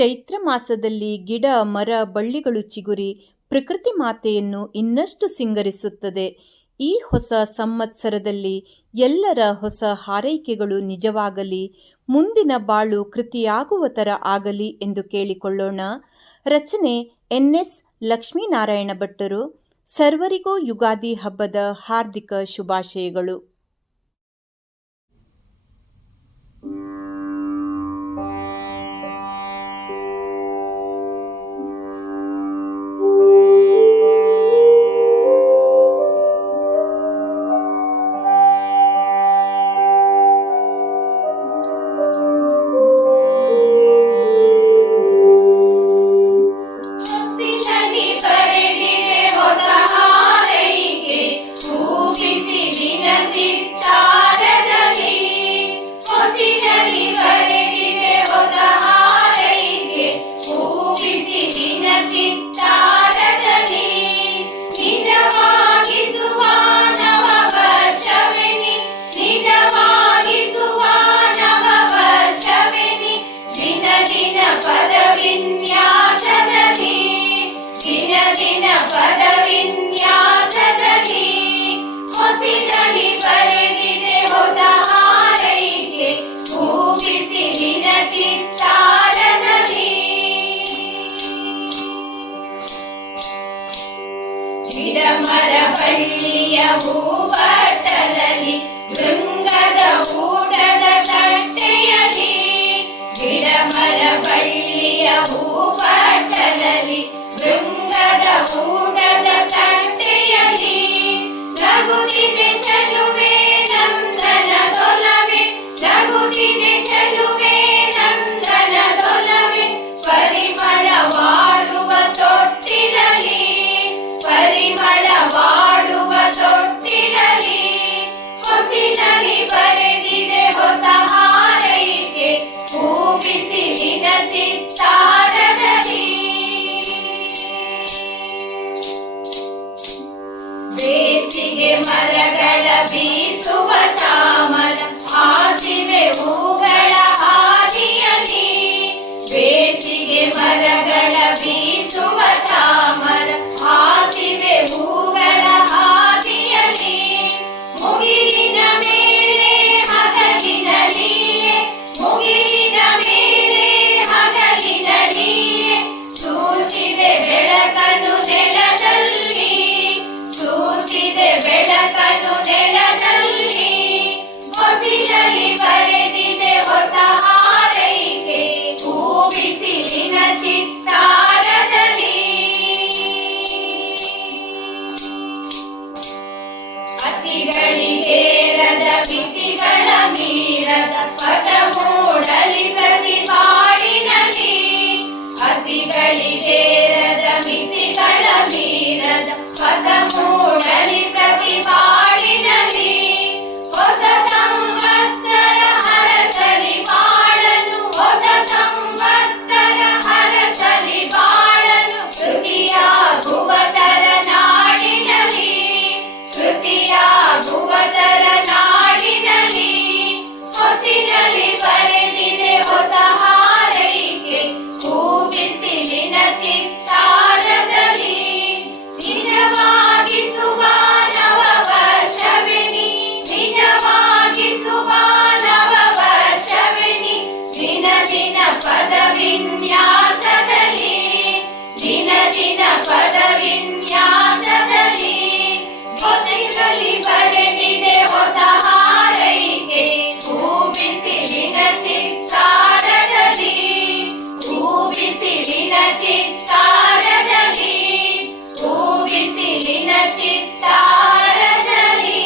ಚೈತ್ರ ಮಾಸದಲ್ಲಿ ಗಿಡ ಮರ ಬಳ್ಳಿಗಳು ಚಿಗುರಿ ಪ್ರಕೃತಿ ಮಾತೆಯನ್ನು ಇನ್ನಷ್ಟು ಸಿಂಗರಿಸುತ್ತದೆ. ಈ ಹೊಸ ಸಂವತ್ಸರದಲ್ಲಿ ಎಲ್ಲರ ಹೊಸ ಹಾರೈಕೆಗಳು ನಿಜವಾಗಲಿ, ಮುಂದಿನ ಬಾಳು ಕೃತಿಯಾಗುವ ಥರ ಆಗಲಿ ಎಂದು ಕೇಳಿಕೊಳ್ಳೋಣ. ರಚನೆ NS ಲಕ್ಷ್ಮೀನಾರಾಯಣ ಭಟ್ಟರು. ಸರ್ವರಿಗೂ ಯುಗಾದಿ ಹಬ್ಬದ ಹಾರ್ದಿಕ ಶುಭಾಶಯಗಳು. ಗಿಡಮರ ಬಳ್ಳಿಯ ಹೂಬಟ್ಟಲಲ್ಲಿ ಶೃಂಗದ ಊಟದ ತಟ್ಟೆಯಲಿ, ಗಿಡಮರ ಬಳ್ಳಿಯ ಹೂಬಟ್ಟಲಲ್ಲಿ ಶೃಂಗದ ಊಟದ ತಟ್ಟೆಯಲಿ, ನಗುತ್ತಿದೆ ಚೆಲುವೆ ನಂದನ ದೊಲವೆ, ನಗುತ್ತಿದೆ ಚೆಲುವೆ ನಂದನ ದೊಲವೆ, ಪರಿಮಳವಾಡುವ ತೊಟ್ಟಿಲಲಿ, ಪರಿಮಳವಾಡುವ ತೊಟ್ಟಿಲಲಿ, ಹೊಸಿಲಲಿ ಬರೆದಿದೆ ಹೊಸ ಹಾರೈಕೆ, ಹೂಬಿಸಿಲಿನ ಚಿತ್ತಾರದಲ್ಲಿ. ಬೇಸಿಗೆ ಮರಗಳ ಬೀಸುವ ಚಾಮರ ಹಾಸಿವೆ ಹೂಗಳ ಹಾದಿಯಲಿ, ಬೇಸಿಗೆ ಮರಗಳ ಬೀಸುವ ಚಾಮರ ಹಾಸಿವೆ ಹೂಗಳ ಹಾದಿಯಲಿ, ಮುಗಿಲಿನ ಮೇಲೆ ಹಗಲಿನ ಲೀಲೆ, ಮುಗಿಲಿನ ಮೇಲೆ ಹಗಲಿನ ಲೀಲೆ, ಸೂಸಿದೆ ಬೆಳಕನು ನೆಲದಲ್ಲಿ, ಸೂಸಿದೆ ಬೆಳಕನು ನೆಲದಲ್ಲಿ, ಹೊಸಿಲಲಿ ಬರೆದಿದೆ ಹೊಸ ಹಾರೈಕೆ, ಹೂಬಿಸಿಲಿನ ಚಿತ್ತಾರದಲ್ಲಿ. ಅತಿಗಳಿಗೇರದ ಮಿತಿಗಳ ಮೀರದ ಪದ ಮೂಡಲಿ ಪ್ರತಿಪಾಡಿನಲಿ, ಅತಿಗಳಿಗೇರದ ಮಿತಿಗಳ ಮೀರದ ಪದ ಮೂಡಲಿ ಪ್ರತಿಪಾಡಿನಲಿ, ಹೊಸ ಸಂವತ್ಸರ ಹರಸಲಿ ಬಾಳನು, ಹೊಸ ಸಂವತ್ಸರ ಹರಸಲಿ ಬಾಳನು, ಕೃತಿಯಾಗುವ ತರ ನಾಡಿನಲಿ, ಕೃತಿಯಾಗುವ ತರ ನಾಡಿನಲಿ, ಹೊಸಿಲಲಿ ಬರೆದಿದೆ ಹೊಸ ಹಾರೈಕೆ, ಹೂಬಿಸಿಲಿನ ಚಿತ್ತಾರದಲ್ಲಿ, ನಿಜವಾಗಿಸುವ ನವ ವರ್ಷವೆನಿ, ನಿಜವಾಗಿಸುವ ನವ ವರ್ಷವೆನಿ, ದಿನ ದಿನ ಪದ ವಿನ್ಯಾಸದಲ್ಲಿ, ದಿನ ದಿನ ಪದ ವಿನ್ಯಾಸದಲ್ಲಿ, ಹೊಸಿಲಲಿ ಬರೆದಿದೆ ಹೊಸ ಹಾರೈಕೆ, ಹೂಬಿಸಿಲಿನ ಚಿತ್ತಾರದಲ್ಲಿ, ಹೂಬಿಸಿಲಿನ ಚಿತ್ತಾರದಲ್ಲಿ, ಹೂಬಿಸಿಲಿನ ಚಿತ್ತಾರದಲ್ಲಿ.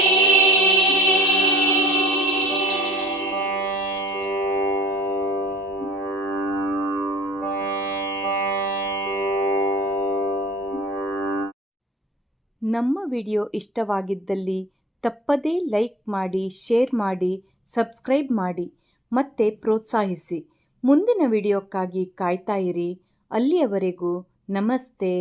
ನಮ್ಮ ವಿಡಿಯೋ ಇಷ್ಟವಾಗಿದ್ದಲ್ಲಿ ತಪ್ಪದೇ ಲೈಕ್ ಮಾಡಿ, ಶೇರ್ ಮಾಡಿ, ಸಬ್ಸ್ಕ್ರೈಬ್ ಮಾಡಿ ಮತ್ತೆ ಪ್ರೋತ್ಸಾಹಿಸಿ. ಮುಂದಿನ ವಿಡಿಯೋಕ್ಕಾಗಿ ಕಾಯ್ತಾ ಇರಿ. ಅಲ್ಲಿಯವರೆಗೂ ನಮಸ್ತೆ.